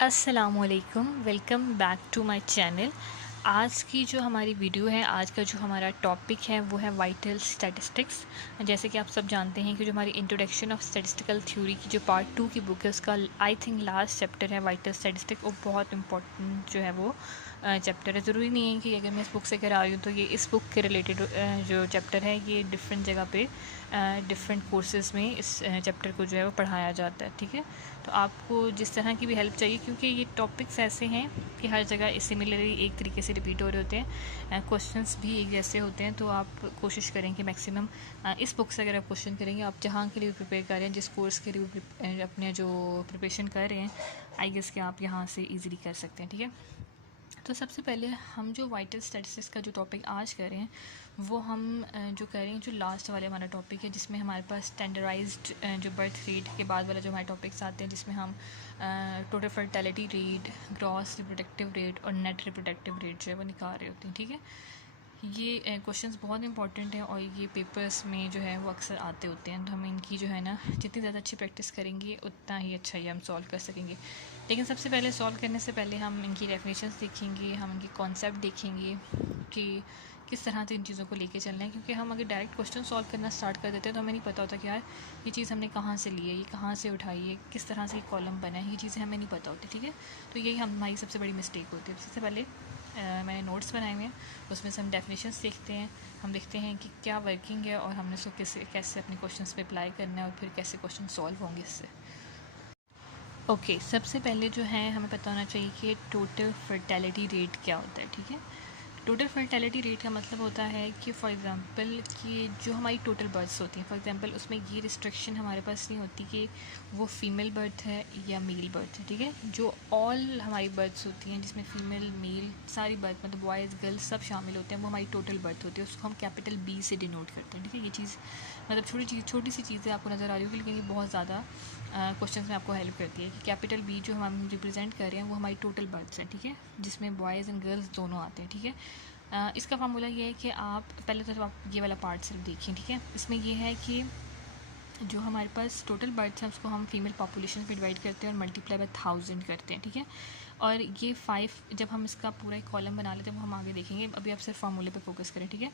अस्सलामुअलैकुम, welcome back to my channel. आज की जो हमारी वीडियो है, आज का जो हमारा टॉपिक है वो है वाइटल स्टैटिस्टिक्स। जैसे कि आप सब जानते हैं कि जो हमारी इंट्रोडक्शन ऑफ स्टैटिस्टिकल थ्योरी की जो पार्ट 2 की बुक है उसका आई थिंक लास्ट चैप्टर है वाइटल स्टैटिस्टिक्स। वो बहुत इंपॉर्टेंट जो है वो चैप्टर है। ज़रूरी नहीं है कि अगर मैं इस बुक से करा रही हूँ तो ये इस बुक के रिलेटेड जो चैप्टर है ये डिफरेंट जगह पे डिफरेंट कोर्सेज़ में इस चैप्टर को जो है वो पढ़ाया जाता है। ठीक है, तो आपको जिस तरह की भी हेल्प चाहिए, क्योंकि ये टॉपिक्स ऐसे हैं कि हर जगह सिमिलरली एक तरीके से रिपीट हो रहे होते हैं, क्वेश्चंस भी एक जैसे होते हैं। तो आप कोशिश करें कि मैक्सिमम इस बुक से अगर आप क्वेश्चन करेंगे, आप जहाँ के लिए प्रिपेयर कर रहे हैं, जिस कोर्स के लिए अपने जो प्रिपरेशन कर रहे हैं, आई गेस कि आप यहाँ से ईज़िली कर सकते हैं। ठीक है, तो सबसे पहले हम जो वाइटल स्टैटिस्टिक्स का जो टॉपिक आज कर रहे हैं वो हम जो कर रहे हैं, जो लास्ट वाले हमारा टॉपिक है जिसमें हमारे पास स्टैंडर्डाइज्ड जो बर्थ रेट के बाद वाला जो हमारे टॉपिक्स आते हैं, जिसमें हम total fertility rate, gross reproductive rate और नेट रिप्रोडक्टिव रेट जो है वो निकाल रहे होते हैं। ठीक है, ये क्वेश्चंस बहुत इंपॉर्टेंट हैं और ये पेपर्स में जो है वो अक्सर आते होते हैं। तो हम इनकी जो है ना, जितनी ज़्यादा अच्छी प्रैक्टिस करेंगे उतना ही अच्छा ये हम सॉल्व कर सकेंगे। लेकिन सबसे पहले सॉल्व करने से पहले हम इनकी डेफिनेशंस देखेंगे, हम इनकी कॉन्सेप्ट देखेंगे कि किस तरह से इन चीज़ों को लेके चलना है। क्योंकि हम अगर डायरेक्ट क्वेश्चन सॉल्व करना स्टार्ट कर देते हैं तो हमें नहीं पता होता कि यार ये चीज़ हमने कहाँ से ली है, ये कहाँ से उठाई है, किस तरह से कॉलम बना है, ये चीज़ें हमें नहीं पता होती। ठीक है, तो यही हमारी सबसे बड़ी मिस्टेक होती है। सबसे पहले मैंने नोट्स बनाए हुए हैं, उसमें से हम डेफिनेशंस देखते हैं, हम देखते हैं कि क्या वर्किंग है और हमने उसको कैसे अपने क्वेश्चंस पे अप्लाई करना है और फिर कैसे क्वेश्चन सॉल्व होंगे इससे। ओके, सबसे पहले जो है हमें पता होना चाहिए कि टोटल फर्टिलिटी रेट क्या होता है। ठीक है, टोटल फर्टिलिटी रेट का मतलब होता है कि फॉर एग्ज़ाम्पल कि जो हमारी टोटल बर्थ्स होती हैं, फॉर एग्ज़ाम्पल उसमें ये रिस्ट्रिक्शन हमारे पास नहीं होती कि वो फीमेल बर्थ है या मेल बर्थ है। ठीक है, जो ऑल हमारी बर्थ्स होती हैं जिसमें फ़ीमेल मेल सारी बर्थ मतलब बॉयज़ गर्ल्स सब शामिल होते हैं, वो हमारी टोटल बर्थ होती है। उसको हम कैपिटल बी से डिनोट करते हैं। ठीक है, ये चीज़ मतलब छोटी सी चीज़ें आपको नज़र आ रही होगी, लेकिन ये बहुत ज़्यादा क्वेश्चन में आपको हेल्प करती है कि कैपिटल बी जो हम रिप्रेजेंट कर रहे हैं वो हमारी टोटल बर्थ्स हैं। ठीक है, जिसमें बॉयज़ एंड गर्ल्स दोनों आते हैं। ठीक है, इसका फार्मूला ये है कि आप पहले तो आप ये वाला पार्ट सिर्फ देखिए। ठीक है, इसमें ये है कि जो हमारे पास टोटल बर्थ है उसको हम फीमेल पॉपुलेशन पे डिवाइड करते हैं और मल्टीप्लाई बाय 1000 करते हैं। ठीक है, और ये 5 जब हम इसका पूरा एक कॉलम बना लेते हैं वो हम आगे देखेंगे, अभी आप सिर्फ फार्मूले पे फोकस करें। ठीक है,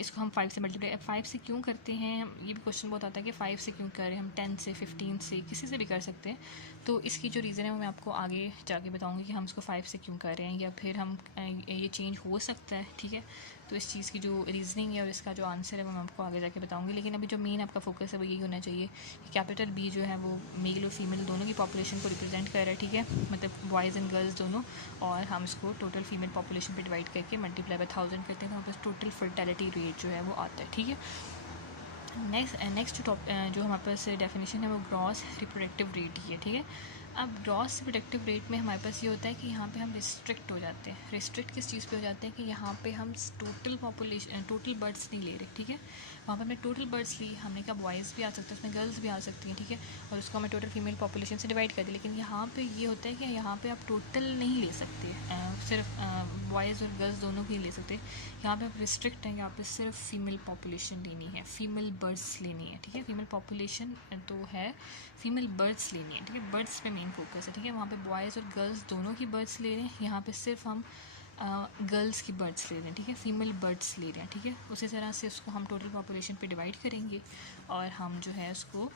इसको हम 5 से मल्टीप्लाई 5 से क्यों करते हैं, ये भी क्वेश्चन बहुत आता है कि 5 से क्यों कर रहे हैं, हम 10 से 15 से किसी से भी कर सकते हैं। तो इसकी जो रीज़न है वो मैं आपको आगे जाके बताऊँगी कि हम इसको 5 से क्यों कर रहे हैं या फिर हम ये चेंज हो सकता है। ठीक है, तो इस चीज़ की जो रीज़निंग है और इसका जो आंसर है वो मैं आपको आगे जाके बताऊंगी। लेकिन अभी जो मेन आपका फोकस है वो यही होना चाहिए कि कैपिटल बी जो है वो मेल और फीमेल दोनों की पॉपुलेशन को रिप्रेजेंट कर रहा है। ठीक है, मतलब बॉयज़ एंड गर्ल्स दोनों, और हम इसको टोटल फीमेल पॉपुलेशन पे डिवाइड करके मल्टीप्लाई बाय 1000 करते हैं, तो हमारे पास टोटल फर्टिलिटी रेट जो है वो आता है। ठीक है, नेक्स्ट जो हमारे पास डेफिनेशन है वो ग्रॉस रिप्रोडक्टिव रेट ही है। ठीक है, अब ग्रॉस रिप्रोडक्टिव रेट में हमारे पास ये होता है कि यहाँ पे हम रिस्ट्रिक्ट हो जाते हैं। रिस्ट्रिक्ट किस चीज़ पे हो जाते हैं कि यहाँ पे हम टोटल बर्ड्स नहीं ले रहे। ठीक है, वहाँ पे हमने टोटल बर्ड्स ली, हमने कहा बॉयज़ भी आ सकते हैं उसमें, गर्ल्स भी आ सकती हैं। ठीक है, और उसको हमें टोटल फीमेल पॉपुलेशन से डिवाइड कर दिया। लेकिन यहाँ पे ये होता है कि यहाँ पे आप टोटल नहीं ले सकते, सिर्फ बॉयज़ और गर्ल्स दोनों की ले सकते। यहाँ पे आप रिस्ट्रिक्ट हैं, यहाँ पे सिर्फ फीमेल पॉपुलेशन लेनी है, फीमेल बर्ड्स लेनी है। ठीक है, फीमेल पॉपुलेशन तो है, फीमेल बर्ड्स लेनी है। ठीक है, बर्ड्स पे मेन फोकस है। ठीक है, वहाँ पे बॉयज़ और गर्ल्स दोनों की बर्ड्स ले रहे हैं, यहाँ पे सिर्फ हम गर्ल्स की बर्ड्स ले रहे हैं। ठीक है, फीमेल बर्ड्स ले रहे हैं। ठीक है, उसी तरह से उसको हम टोटल पॉपुलेशन पे डिवाइड करेंगे और हम जो है उसको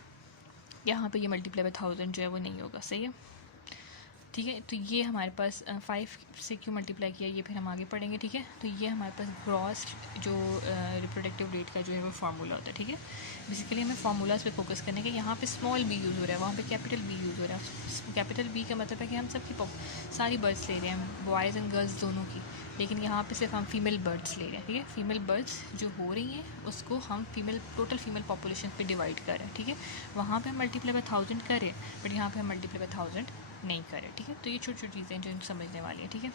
यहाँ पे ये मल्टीप्लाई बाय 1000 जो है वो नहीं होगा। सही है, ठीक है, तो ये हमारे पास 5 से क्यों मल्टीप्लाई किया ये फिर हम आगे पढ़ेंगे। ठीक है, तो ये हमारे पास ग्रॉस जो रिप्रोडक्टिव रेट का जो है वो फार्मूला होता है। ठीक है, बेसिकली हमें फार्मूलाज पे फोकस करने के, यहाँ पे स्मॉल बी यूज़ हो रहा है, वहाँ पे कैपिटल बी यूज़ हो रहा है। कैपिटल बी का मतलब है कि हम सबकी सारी बर्ड्स ले रहे हैं, बॉयज़ एंड गर्ल्स दोनों की, लेकिन यहाँ पे सिर्फ हम फीमेल बर्ड्स ले रहे हैं। ठीक है, फीमेल बर्ड्स जो हो रही हैं उसको हम टोटल फीमेल पॉपुलेशन पे डिवाइड कर रहे हैं। ठीक है, वहाँ पे हम मल्टीप्लाई बाय 1000 कर रहे हैं, बट यहाँ पे हम मल्टीप्लाई बाय 1000 नहीं करें। ठीक है, तो ये छोटी छोटी चीज़ें जो समझने वाली है। ठीक है,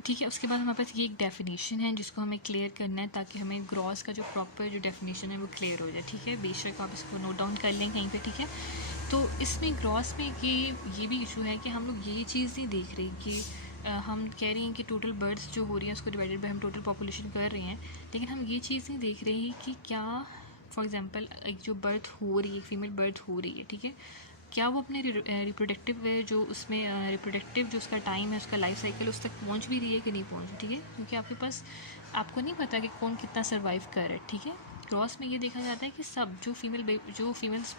ठीक है, उसके बाद हमारे पास ये एक डेफिनेशन है जिसको हमें क्लियर करना है ताकि हमें ग्रॉस का जो प्रॉपर जो डेफिनेशन है वो क्लियर हो जाए। ठीक है, बेशक आप इसको नोट डाउन कर लें कहीं पे। ठीक है, तो इसमें ग्रॉस में ये भी इशू है कि हम लोग ये चीज़ नहीं देख रहे कि हम कह रहे हैं कि टोटल बर्ड्स जो हो रही हैं उसको डिवाइडेड बाय हम टोटल पॉपुलेशन कर रहे हैं, लेकिन हम ये चीज़ नहीं देख रहे हैं कि क्या फॉर एग्ज़ाम्पल एक जो बर्थ हो रही है, फीमेल बर्थ हो रही है। ठीक है, क्या वो अपने रिप्रोडक्टिव जो उसमें रिप्रोडक्टिव जो उसका टाइम है, उसका लाइफ साइकिल उस तक पहुंच भी रही है कि नहीं पहुंच रही, ठीक है। क्योंकि आपके पास आपको नहीं पता कि कौन कितना सर्वाइव कर रहा है, ठीक है। क्रॉस में ये देखा जाता है कि सब जो फीमेल्स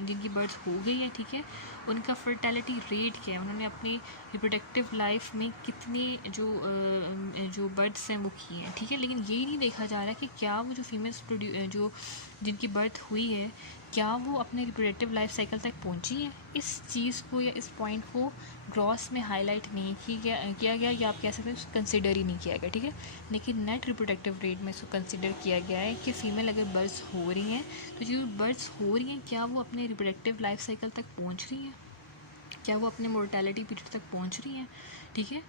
जिनकी बर्थ हो गई है, ठीक है, उनका फर्टिलिटी रेट क्या है, उन्होंने अपनी रिप्रोडक्टिव लाइफ में कितनी जो बर्ड्स हैं वो की हैं, ठीक है। लेकिन ये नहीं देखा जा रहा कि क्या वो जो फीमेल्स जो जिनकी बर्थ हुई है, क्या वो अपने रिप्रोडक्टिव लाइफ साइकिल तक पहुंची है। इस चीज़ को या इस पॉइंट को ग्रॉस में हाईलाइट नहीं किया गया या आप कह सकते हैं कंसिडर ही नहीं किया गया, ठीक है। लेकिन नेट रिप्रोडक्टिव रेट में इसको कंसिडर किया गया है कि फ़ीमेल अगर बर्ड्स हो रही हैं तो जो बर्ड्स हो रही हैं क्या वो अपने रिप्रोडक्टिव लाइफ साइकिल तक पहुँच रही हैं, क्या वो अपने मोर्टेलिटी पीरियड तक पहुँच रही हैं, ठीक है।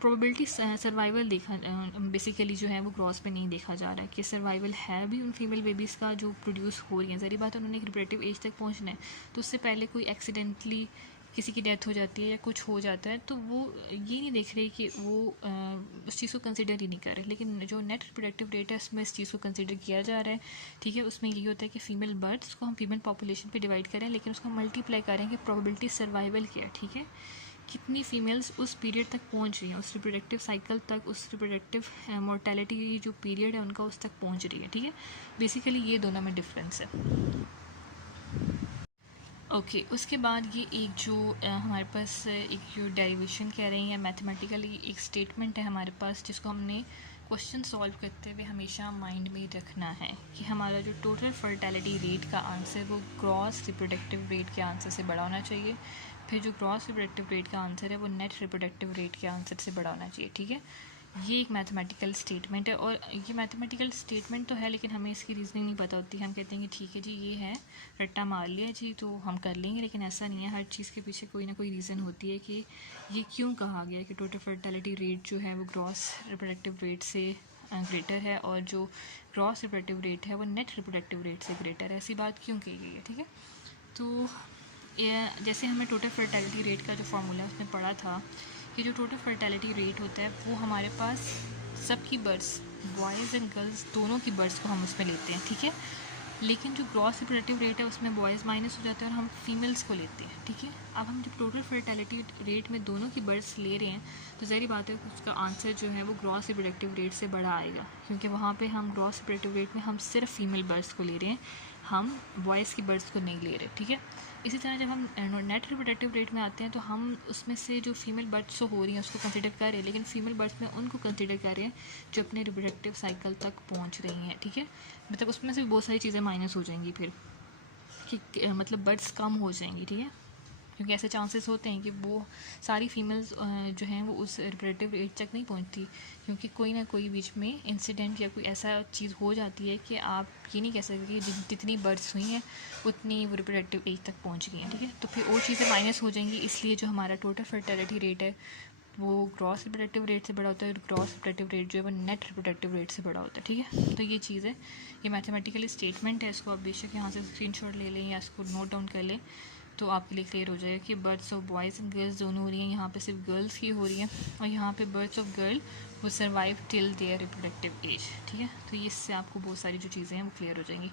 प्रोबेबिलिटी सर्वाइवल देखा बेसिकली जो है वो ग्रॉस में नहीं देखा जा रहा है कि सर्वाइवल है भी उन फीमेल बेबीज़ का जो प्रोड्यूस हो रही हैं। ज़ाहिर बात है उन्होंने एक रिप्रोडक्टिव एज तक पहुंचना है, तो उससे पहले कोई एक्सीडेंटली किसी की डेथ हो जाती है या कुछ हो जाता है तो वो ये नहीं देख रहे कि वो उस चीज़ को कंसिडर ही नहीं कर रहे। लेकिन जो नेट रिप्रोडक्टिव रेट है उसमें इस चीज़ को कंसिडर किया जा रहा है, ठीक है। उसमें यही होता है कि फ़ीमेल बर्ड्स को हम फीमेल पॉपुलेशन पे डिवाइड करें, लेकिन उसको मल्टीप्लाई करें कि प्रोबेबिलिटी सर्वाइवल क्या है, ठीक है। कितनी फीमेल्स उस पीरियड तक पहुंच रही हैं, उस रिप्रोडक्टिव साइकिल तक, उस रिप्रोडक्टिव मोर्टेलिटी जो पीरियड है उनका उस तक पहुंच रही है, ठीक है। बेसिकली ये दोनों में डिफरेंस है। ओके उसके बाद ये एक जो हमारे पास एक जो डेरिवेशन कह रहे हैं या मैथमेटिकली एक स्टेटमेंट है हमारे पास, जिसको हमने क्वेश्चन सॉल्व करते हुए हमेशा माइंड में रखना है कि हमारा जो टोटल फर्टिलिटी रेट का आंसर वो ग्रॉस रिप्रोडक्टिव रेट के आंसर से बड़ा होना चाहिए। फिर जो ग्रॉस रिप्रोडक्टिव रेट का आंसर है वो नेट रिप्रोडक्टिव रेट के आंसर से बड़ा होना चाहिए, ठीक है। ये एक मैथमेटिकल स्टेटमेंट है और ये मैथमेटिकल स्टेटमेंट तो है लेकिन हमें इसकी रीज़निंग नहीं पता होती। हम कहते हैं कि ठीक है जी ये है, रट्टा मार लिया जी तो हम कर लेंगे, लेकिन ऐसा नहीं है। हर चीज़ के पीछे कोई ना कोई रीज़न होती है कि ये क्यों कहा गया कि टोटल फर्टिलिटी रेट जो है वो ग्रॉस रिप्रोडक्टिव रेट से ग्रेटर है और जो ग्रॉस रिप्रोडक्टिव रेट है वो नेट रिप्रोडक्टिव रेट से ग्रेटर है। ऐसी बात क्यों कही गई है, ठीक है। तो जैसे हमें टोटल फर्टिलिटी रेट का जो फार्मूला है उसमें पढ़ा था कि जो टोटल फर्टिलिटी रेट होता है वो हमारे पास सबकी बर्ड्स, बॉयज़ एंड गर्ल्स दोनों की बर्ड्स को हम उसमें लेते हैं, ठीक है। लेकिन जो ग्रॉस रिप्रोडक्टिव रेट है उसमें बॉयज़ माइनस हो जाता है और हम फीमेल्स को लेते हैं, ठीक है। अब हम जब टोटल फर्टिलिटी रेट में दोनों की बर्ड्स ले रहे हैं तो ज़ाहिर बात है उसका आंसर जो है वो ग्रॉस रिप्रोडक्टिव रेट से बड़ा आएगा, क्योंकि वहाँ पे हम ग्रॉस रिप्रोडक्टिव रेट में हम सिर्फ फीमेल बर्ड्स को ले रहे हैं, हम बॉयज़ की बर्ड्स को नहीं ले रहे, ठीक है। इसी तरह जब हम नेट रिप्रोडक्टिव रेट में आते हैं तो हम उसमें से जो फीमेल बर्ड्स हो रही हैं उसको कंसिडर कर रहे हैं, लेकिन फीमेल बर्ड्स में उनको कंसिडर कर रहे हैं जो अपने रिप्रोडक्टिव साइकिल तक पहुंच रही हैं, ठीक है। मतलब उसमें से बहुत सारी चीज़ें माइनस हो जाएंगी फिर कि मतलब बर्ड्स कम हो जाएंगी, ठीक है। क्योंकि ऐसे चांसेस होते हैं कि वो सारी फीमेल्स जो हैं वो उस रिप्रोडक्टिव एज तक नहीं पहुंचती, क्योंकि कोई ना कोई बीच में इंसिडेंट या कोई ऐसा चीज़ हो जाती है कि आप ये नहीं कह सकते कि जितनी बर्ड्स हुई हैं उतनी वो रिप्रोडक्टिव एज तक पहुंच गई हैं, ठीक है। तो फिर और चीज़ें माइनस हो जाएंगी, इसलिए जो हमारा टोटल फर्टिलिटी रेट है वो ग्रॉस रिप्रोडक्टिव रेट से बड़ा होता है और ग्रॉस रिप्रोडक्टिव रेट जो है वो नेट रिप्रोडक्टिव रेट से बड़ा होता है, ठीक है। तो ये चीज़ है, ये मैथमेटिकल स्टेटमेंट है, इसको आप बेशक यहाँ से स्क्रीनशॉट ले लें या इसको नोट डाउन कर लें तो आपके लिए क्लियर हो जाएगा कि birds of boys and girls दोनों हो रही हैं। यहाँ पे सिर्फ गर्ल्स की हो रही हैं और यहाँ पे बर्ड्स ऑफ गर्ल वो survive till their reproductive age, ठीक है। तो इससे आपको बहुत सारी जो चीज़ें हैं वो क्लियर हो जाएंगी।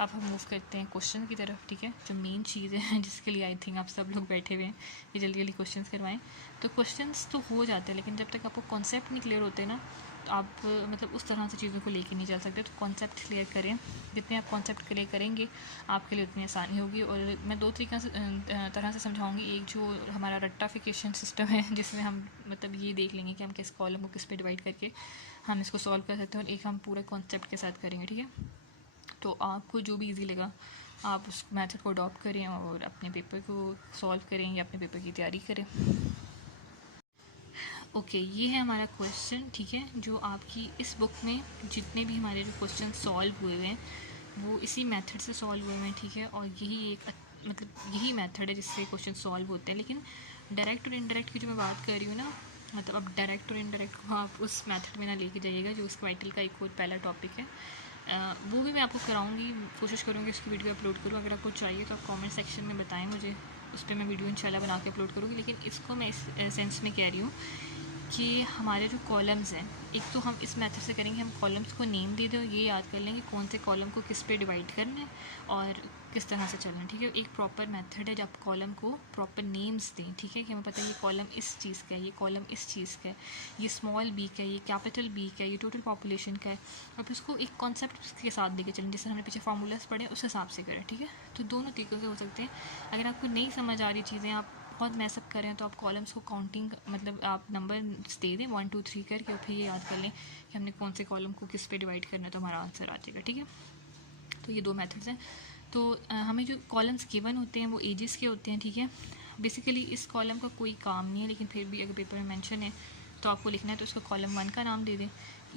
अब हम मूव करते हैं क्वेश्चन की तरफ, ठीक है। जो मेन चीज़ें हैं जिसके लिए आई थिंक आप सब लोग बैठे हुए हैं कि जल्दी जल्दी क्वेश्चन करवाएं। तो क्वेश्चन तो हो जाते हैं लेकिन जब तक आपको कॉन्सेप्ट नहीं क्लियर होते ना तो आप मतलब उस तरह से चीज़ों को लेके नहीं चल सकते। तो कॉन्सेप्ट क्लियर करें, जितने आप कॉन्सेप्ट क्लियर करेंगे आपके लिए उतनी आसानी होगी। और मैं दो तरह से समझाऊंगी। एक जो हमारा रट्टाफिकेशन सिस्टम है जिसमें हम मतलब ये देख लेंगे कि हम किस कॉलम को किस पे डिवाइड करके हम इसको सॉल्व कर सकते हैं, और एक हम पूरे कॉन्सेप्ट के साथ करेंगे, ठीक है। तो आपको जो भी ईजी लगा आप उस मेथड को अडॉप्ट करें और अपने पेपर को सॉल्व करें या अपने पेपर की तैयारी करें। ओके ये है हमारा क्वेश्चन, ठीक है। जो आपकी इस बुक में जितने भी हमारे जो क्वेश्चन सॉल्व हुए हुए हैं वो इसी मेथड से सॉल्व हुए हैं, ठीक है। और यही एक मतलब यही मेथड है जिससे क्वेश्चन सॉल्व होते हैं। लेकिन डायरेक्ट और इनडायरेक्ट की जो मैं बात कर रही हूँ ना, मतलब अब डायरेक्ट और इनडायरेक्ट को आप उस मेथड में ना लेके जाइएगा जो उस वाइटल का एक और पहला टॉपिक है। वो भी मैं आपको कराऊंगी, कोशिश करूँगी उसकी वीडियो अपलोड करूँ। अगर आपको चाहिए तो आप कमेंट सेक्शन में बताएं मुझे, उस पर मैं वीडियो इंशाल्लाह बना के अपलोड करूँगी। लेकिन इसको मैं इस सेंस में कह रही हूँ कि हमारे जो कॉलम्स हैं, एक तो हम इस मेथड से करेंगे, हम कॉलम्स को नेम दे दें, ये याद कर लेंगे कौन से कॉलम को किस पे डिवाइड करना है और किस तरह से चलना है, ठीक है। एक प्रॉपर मेथड है जब आप कॉलम को प्रॉपर नेम्स दें, ठीक है, कि हमें पता है ये कॉलम इस चीज़ का है, ये कॉलम इस चीज़ का है, ये स्मॉल बी का है, ये कैपिटल बी का है, ये टोटल पॉपुलेशन का है, और फिर उसको एक कॉन्सेप्ट के साथ लेके चलें, जैसे हमने पीछे फार्मूलाज पढ़े उस हिसाब से करें, ठीक है। तो दोनों तरीक़ों से हो सकते हैं। अगर आपको नहीं समझ आ रही चीज़ें, आप बहुत मैसअप करें, तो आप कॉलम्स को काउंटिंग मतलब आप नंबर दे दें 1 2 3 करके, और फिर ये याद कर लें कि हमने कौन से कॉलम को किस पे डिवाइड करना है, तो हमारा आंसर आ जाएगा, ठीक है। तो ये 2 मेथड्स हैं। तो हमें जो कॉलम्स गिवन होते हैं वो एजेस के होते हैं, ठीक है। बेसिकली इस कॉलम का कोई काम नहीं है, लेकिन फिर भी अगर पेपर में मेंशन है तो आपको लिखना है, तो उसको कॉलम 1 का नाम दे दें।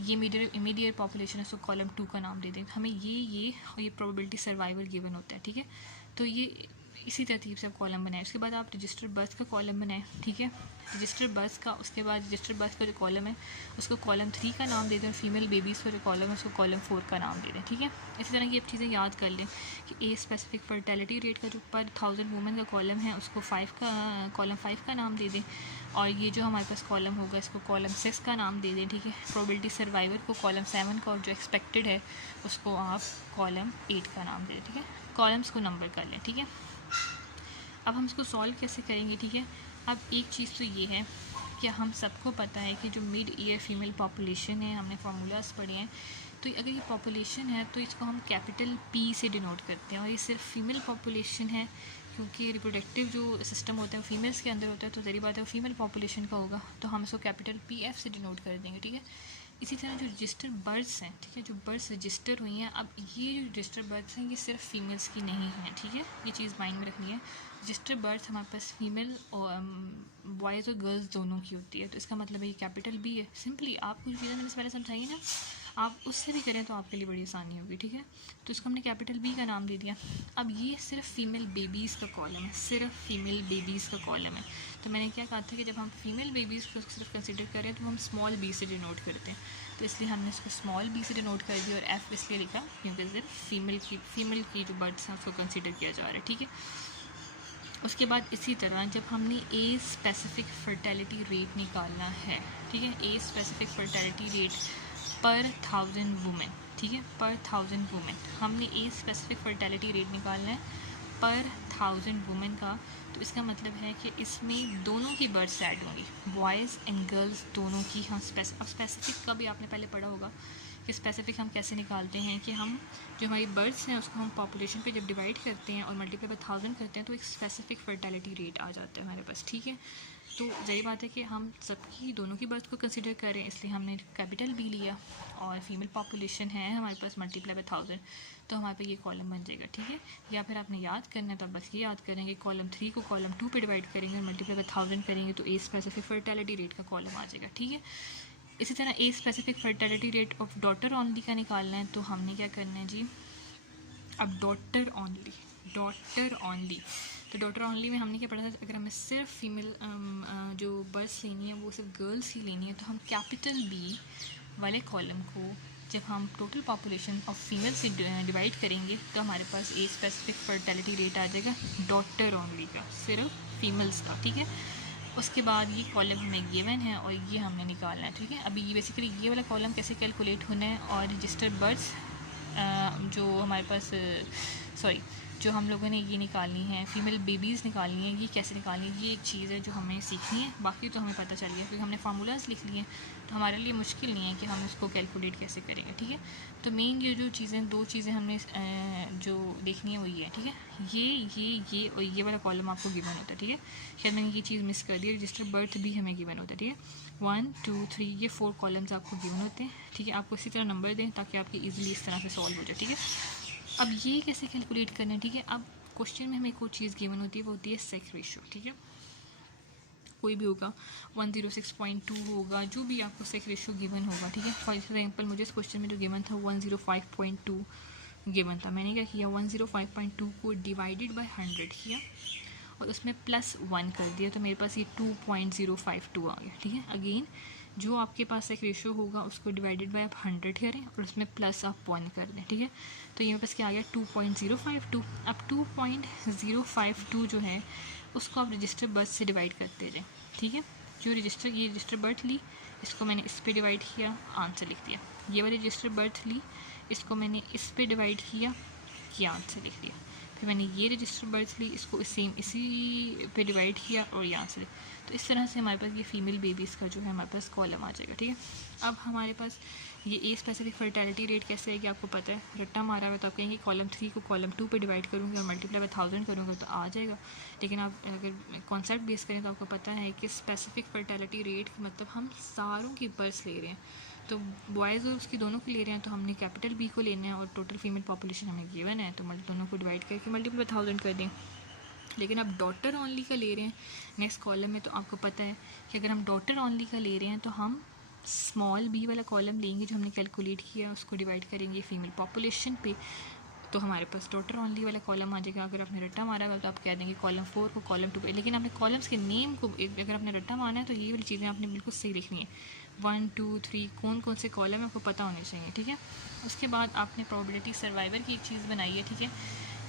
ये इमीडिएट पॉपुलेशन है, उसको कॉलम 2 का नाम दे दें। हमें ये और ये प्रोबेबिलिटी सर्वाइवल गिवन होता है, ठीक है। तो ये इसी तरतीब से आप कॉलम बनाएं। उसके बाद आप रजिस्टर बर्थ का कॉलम बनाएं, ठीक है। रजिस्टर बर्थ का, उसके बाद रजिस्टर बर्थ का जो कॉलम है उसको कॉलम 3 का नाम दे दें, और फीमेल बेबीज़ का जो कॉलम है उसको कॉलम 4 का नाम दे दें, ठीक है। इसी तरह की आप चीज़ें याद कर लें कि ए स्पेसिफिक फर्टिलिटी रेट का जो पर 1000 वुमेन का कॉलम है उसको कॉलम 5 का नाम दे दें, और ये जो हमारे पास कॉलम होगा इसको कॉलम 6 का नाम दे दें, ठीक है। प्रोबेबिलिटी सर्वाइवर को कॉलम 7 का, और जो एक्सपेक्टेड है उसको आप कॉलम 8 का नाम दे दें, ठीक है। कॉलम्स को नंबर कर लें, ठीक है। अब हम इसको सॉल्व कैसे करेंगे, ठीक है। अब एक चीज़ तो ये है कि हम सबको पता है कि जो मिड ईयर फीमेल पॉपुलेशन है, हमने फार्मूलाज पढ़े हैं, तो अगर ये पॉपुलेशन है तो इसको हम कैपिटल पी से डिनोट करते हैं, और ये सिर्फ फीमेल पॉपुलेशन है क्योंकि रिप्रोडक्टिव जो सिस्टम होता है वो फीमेल्स के अंदर होता है, तो ज़रूरी बात है वो फीमेल पॉपुलेशन का होगा, तो हम इसको कैपिटल पी एफ से डिनोट कर देंगे, ठीक है। इसी तरह जो रजिस्टर बर्ड्स हैं, ठीक है, जो बर्ड्स रजिस्टर हुई हैं, अब ये जो रजिस्टर बर्ड्स हैं ये सिर्फ फीमेल्स की नहीं हैं, ठीक है। ये चीज़ माइंड में रखनी है। रजिस्टर बर्ड्स हमारे पास फीमेल और बॉयज़ और गर्ल्स दोनों की होती है, तो इसका मतलब है ये कैपिटल बी है। सिंपली आप कुछ चीज़ें मैंने पहले समझाई ना, आप उससे भी करें तो आपके लिए बड़ी आसानी होगी, ठीक है। तो इसको हमने कैपिटल बी का नाम दे दिया। अब ये सिर्फ फीमेल बेबीज़ का कॉलम है, सिर्फ फीमेल बेबीज़ का कॉलम है। तो मैंने क्या कहा था कि जब हम फीमेल बेबीज़ को सिर्फ कंसिडर करें तो हम स्मॉल बी से डिनोट करते हैं, तो इसलिए हमने इसको स्मॉल बी से डिनोट कर दिया, और एफ़ इसलिए लिखा क्योंकि सिर्फ फीमेल की जो बर्ड्स हैं उसको कंसिडर किया जा रहा है, ठीक है। उसके बाद इसी तरह जब हमने ए स्पेसिफिक फर्टिलिटी रेट निकालना है, ठीक है, ए स्पेसिफिक फर्टिलिटी रेट पर 1000 वुमेन, ठीक है, पर 1000 वुमेन हमने ए स्पेसिफिक फर्टिलिटी रेट निकालना है पर 1000 वुमेन का। तो इसका मतलब है कि इसमें दोनों की बर्ड्स ऐड होंगी, बॉयज़ एंड गर्ल्स दोनों की। हाँ, स्पेसिफिक का भी आपने पहले पढ़ा होगा कि स्पेसिफिक हम कैसे निकालते हैं, कि हम जो हमारी बर्ड्स हैं उसको हम पॉपुलेशन पे जब डिवाइड करते हैं और मल्टीप्लाई बाय 1000 करते हैं तो एक स्पेसिफिक फर्टिलिटी रेट आ जाता है हमारे पास, ठीक है। तो ज़रूरी बात है कि हम सबकी दोनों की बर्थ को कंसिडर करें, इसलिए हमने कैपिटल बी लिया, और फीमेल पॉपुलेशन है हमारे पास मल्टीप्लाई बाय 1000, तो हमारे पास ये कॉलम बन जाएगा, ठीक है। या फिर आपने याद करना है तो आप बस ये याद करेंगे कॉलम 3 को कॉलम 2 पे डिवाइड करेंगे और मल्टीप्लाई बाय 1000 करेंगे, तो ए स्पेसिफिक फर्टिलिटी रेट का कॉलम आ जाएगा, ठीक है। इसी तरह a specific fertility rate of daughter only का निकालना है, तो हमने क्या करना है जी, अब डॉटर ऑनली, तो डॉटर ऑनली में हमने क्या पढ़ा था, अगर हमें सिर्फ फीमेल जो बर्ड्स लेनी है वो सिर्फ गर्ल्स ही लेनी है, तो हम कैपिटल बी वाले कॉलम को जब हम टोटल पॉपुलेशन ऑफ फीमेल से डिवाइड करेंगे तो हमारे पास ए स्पेसिफिक फर्टिलिटी रेट आ जाएगा डॉटर ऑनली का, सिर्फ फीमेल्स का, ठीक है। उसके बाद ये कॉलम हमें गिवन है और ये हमने निकालना है, ठीक है। अभी ये बेसिकली ये वाला कॉलम कैसे कैलकुलेट होना है, और रजिस्टर बर्ड्स जो हमारे पास जो हम लोगों ने ये निकालनी है, फीमेल बेबीज़ निकालनी है, ये कैसे निकालनी है, ये एक चीज़ है जो हमें सीखनी है। बाकी तो हमें पता चल गया क्योंकि हमने फार्मूलाज लिख लिए, तो हमारे लिए मुश्किल नहीं है कि हम उसको कैलकुलेट कैसे करेंगे, ठीक है। तो मेन ये जो चीज़ें, दो चीज़ें हमने जो देखनी है वो ये है, ठीक है। ये और ये वाला कॉलम आपको गिवन होता है, ठीक है। शायद मैंने ये चीज़ मिस कर दी, रजिस्टर बर्थ भी हमें गिवन होता है, ठीक है। 1 2 3 ये 4 कॉलम्स आपको गिवन होते हैं, ठीक है। आपको इसी तरह नंबर दें ताकि आपकी ईजिली इस तरह से सॉल्व हो जाए, ठीक है। अब ये कैसे कैलकुलेट करना है, ठीक है। अब क्वेश्चन में हमें एक और चीज़ गिवन होती है, वो होती है सेक रेशियो, ठीक है। कोई भी होगा 106.2 होगा, जो भी आपको सेक रेशियो गिवन होगा, ठीक है। फॉर एग्जाम्पल मुझे इस क्वेश्चन में जो गिवन था 105.2 गिवन था, मैंने क्या किया 105.2 को डिवाइडेड बाय 100 किया और उसमें +1 कर दिया, तो मेरे पास ये 2.052 आ गया, ठीक है। अगेन जो आपके पास एक रेशियो होगा उसको डिवाइडेड बाय आप 100 करें और उसमें प्लस आप 1 कर दें, ठीक है। तो ये मेरे पास क्या आ गया 2.052। अब 2.052 जो है उसको आप रजिस्टर बर्थ से डिवाइड करते जाएं, ठीक है। जो ये रजिस्टर बर्थ ली, इसको मैंने इस पर डिवाइड किया, आंसर लिख दिया। ये वाली रजिस्टर बर्थ ली, इसको मैंने इस पर डिवाइड किया, आंसर लिख दिया। फिर मैंने ये रजिस्टर बर्थ ली, इसको सेम इसी पे डिवाइड किया और यहाँ से, तो इस तरह से हमारे पास ये फीमेल बेबीज़ का जो है हमारे पास कॉलम आ जाएगा। ठीक है, अब हमारे पास ये ए स्पेसिफिक फर्टिलिटी रेट कैसे है कि आपको पता है, रट्टा मारा हुआ, तो आप कहेंगे कॉलम 3 को कॉलम 2 पे डिवाइड करूँगी और मल्टीप्लाई बाय 1000 करूँगा तो आ जाएगा। लेकिन आप अगर कॉन्सेप्ट बेस करें तो आपको पता है कि स्पेसिफिक फर्टिलिटी रेट मतलब हम सारों की बर्थ ले रहे हैं, तो बॉयज़ और उसकी दोनों को ले रहे हैं, तो हमने कैपिटल बी को लेना है और टोटल फीमेल पॉपुलेशन हमें गिवन है, तो दोनों को डिवाइड करके मल्टीप्लाई 1000 कर दें। लेकिन आप डॉटर ऑनली का ले रहे हैं नेक्स्ट कॉलम में, तो आपको पता है कि अगर हम डॉटर ऑनली का ले रहे हैं तो हम स्मॉल बी वाला कॉलम लेंगे जो हमने कैलकुलेट किया, उसको डिवाइड करेंगे फीमेल पॉपुलेशन पे, तो हमारे पास डॉटर ऑनली वाला कॉलम आ जाएगा। अगर आपने रट्टा मारा हुआ तो आप कह देंगे कॉलम 4 को कॉलम 2 पे, लेकिन आपने कॉलम्स के नेम को अगर आपने रट्टा मारना है तो ये वाली चीज़ें आपने बिल्कुल सही लिखनी है, 1 2 3 कौन से कॉलम है आपको पता होने चाहिए। ठीक है, उसके बाद आपने प्रोबेबिलिटी सर्वाइवर की एक चीज़ बनाई है। ठीक है,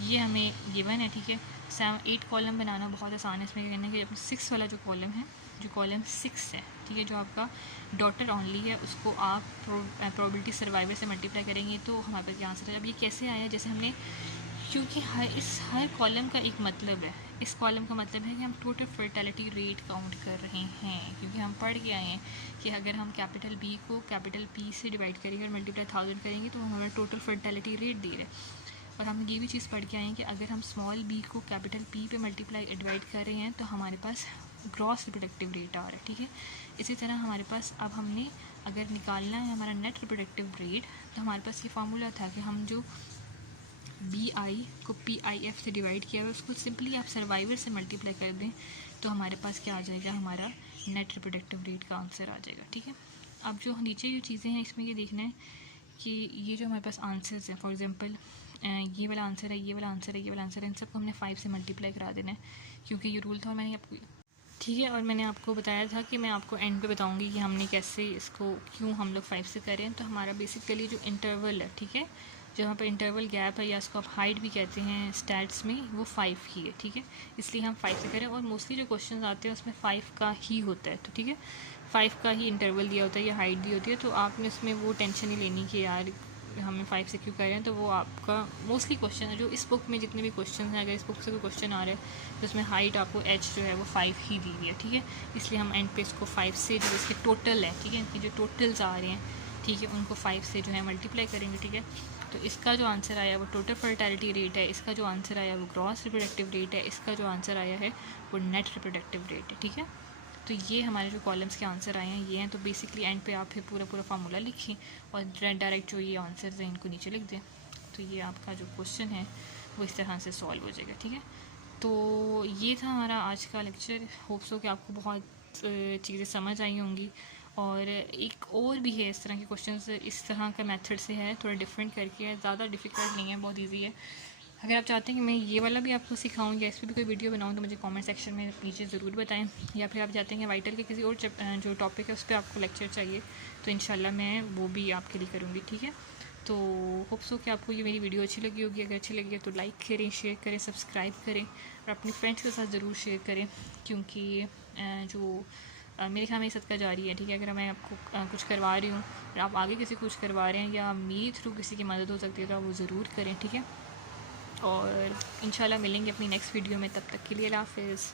ये हमें गिवन है। ठीक है, 8 कॉलम बनाना बहुत आसान है। इसमें कहना है कि 6 वाला जो कॉलम है, जो कॉलम 6 है, ठीक है, जो आपका डॉटर ऑनली है, उसको आप प्रोबेबिलिटी सर्वाइवर से मल्टीप्लाई करेंगे तो हमारे पास यहाँ से। अब ये कैसे आया, जैसे हमने, क्योंकि हर कॉलम का एक मतलब है, इस कॉलम का मतलब है कि हम टोटल फर्टिलिटी रेट काउंट कर रहे हैं, क्योंकि हम पढ़ के आए हैं कि अगर हम कैपिटल बी को कैपिटल पी से डिवाइड करेंगे और मल्टीप्लाई 1000 करेंगे तो हमें टोटल फर्टिलिटी रेट दे रहे हैं। और हम ये भी चीज़ पढ़ के आए हैं कि अगर हम स्मॉल बी को कैपिटल पी पे मल्टीप्लाई डिवाइड कर रहे हैं तो हमारे पास ग्रॉस रिप्रोडक्टिव रेट आ रहा है। ठीक है, इसी तरह हमारे पास अब हमने अगर निकालना है हमारा नेट रिप्रोडक्टिव रेट, तो हमारे पास ये फार्मूला था कि हम जो बी आई को पी आई एफ से डिवाइड किया हुआ उसको सिंपली आप सर्वाइवर से मल्टीप्लाई कर दें तो हमारे पास क्या आ जाएगा, हमारा नेट रिप्रोडक्टिव रेट का आंसर आ जाएगा। ठीक है, अब जो नीचे जो चीज़ें हैं इसमें ये देखना है कि ये जो हमारे पास आंसर्स हैं, फॉर एग्जांपल ये वाला आंसर है, ये वाला आंसर है, ये वाला आंसर है, इन सबको हमने 5 से मल्टीप्लाई करा देना है, क्योंकि ये रूल था और मैंने आपको, ठीक है, और मैंने आपको बताया था कि मैं आपको एंड पे बताऊंगी कि हमने कैसे इसको, क्यों हम लोग 5 से करें। तो हमारा बेसिकली जो इंटरवल है, ठीक है, जहाँ पर इंटरवल गैप है या इसको आप हाइट भी कहते हैं स्टैट्स में, वो 5 ही है। ठीक है, इसलिए हम 5 से करें, और मोस्टली जो क्वेश्चन आते हैं उसमें 5 का ही होता है। तो ठीक है, 5 का ही इंटरवल दिया होता है या हाइट दी होती है, तो आपने उसमें वो टेंशन नहीं लेनी कि यार हमें 5 से क्यों कर रहे हैं। तो वो आपका मोस्टली क्वेश्चन है जो इस बुक में जितने भी क्वेश्चन हैं, अगर इस बुक से कोई क्वेश्चन आ रहा है तो उसमें हाइट आपको एच जो है वो 5 ही दी हुई है। ठीक है, इसलिए हम एंड पे इसको 5 से जो इसके टोटल है, ठीक है, इनकी जो टोटल्स आ रहे हैं, ठीक है, उनको 5 से जो है मल्टीप्लाई करेंगे। ठीक है, तो इसका जो आंसर आया वो टोटल फर्टिलिटी रेट है, इसका जो आंसर आया वो ग्रॉस रिप्रोडक्टिव रेट है, इसका जो आंसर आया है वो नेट रिप्रोडक्टिव रेट है। ठीक है, तो ये हमारे जो कॉलम्स के आंसर आए हैं ये हैं। तो बेसिकली एंड पे आप फिर पूरा फार्मूला लिखें और डायरेक्ट जो ये आंसर्स हैं इनको नीचे लिख दें, तो ये आपका जो क्वेश्चन है वो इस तरह से सॉल्व हो जाएगा। ठीक है, तो ये था हमारा आज का लेक्चर। होप सो कि आपको बहुत चीज़ें समझ आई होंगी। और एक और भी है इस तरह के क्वेश्चंस, इस तरह का मेथड से है, थोड़ा डिफरेंट करके है, ज़्यादा डिफ़िकल्ट नहीं है, बहुत ईजी है। अगर आप चाहते हैं कि मैं ये वाला भी आपको सिखाऊं या इस पर भी कोई वीडियो बनाऊं तो मुझे कमेंट सेक्शन में नीचे ज़रूर बताएं। या फिर आप चाहते हैं कि वाइटल के किसी और जो टॉपिक है उस पर आपको लेक्चर चाहिए तो इंशाल्लाह मैं वो भी आपके लिए करूँगी। ठीक है, तो होप सो कि आपको ये मेरी वीडियो अच्छी लगी होगी। अगर अच्छी लगी है तो लाइक करें, शेयर करें, सब्सक्राइब करें और अपने फ्रेंड्स के साथ ज़रूर शेयर करें, क्योंकि जो मेरे ख्याल में सदका जारी है। ठीक है, अगर मैं आपको कुछ करवा रही हूँ और आप आगे किसी कुछ करवा रहे हैं या मेरे थ्रू किसी की मदद हो सकती है तो आप वो ज़रूर करें। ठीक है, और इंशाल्लाह मिलेंगे अपनी नेक्स्ट वीडियो में, तब तक के लिए अल्लाह हाफ़िज़।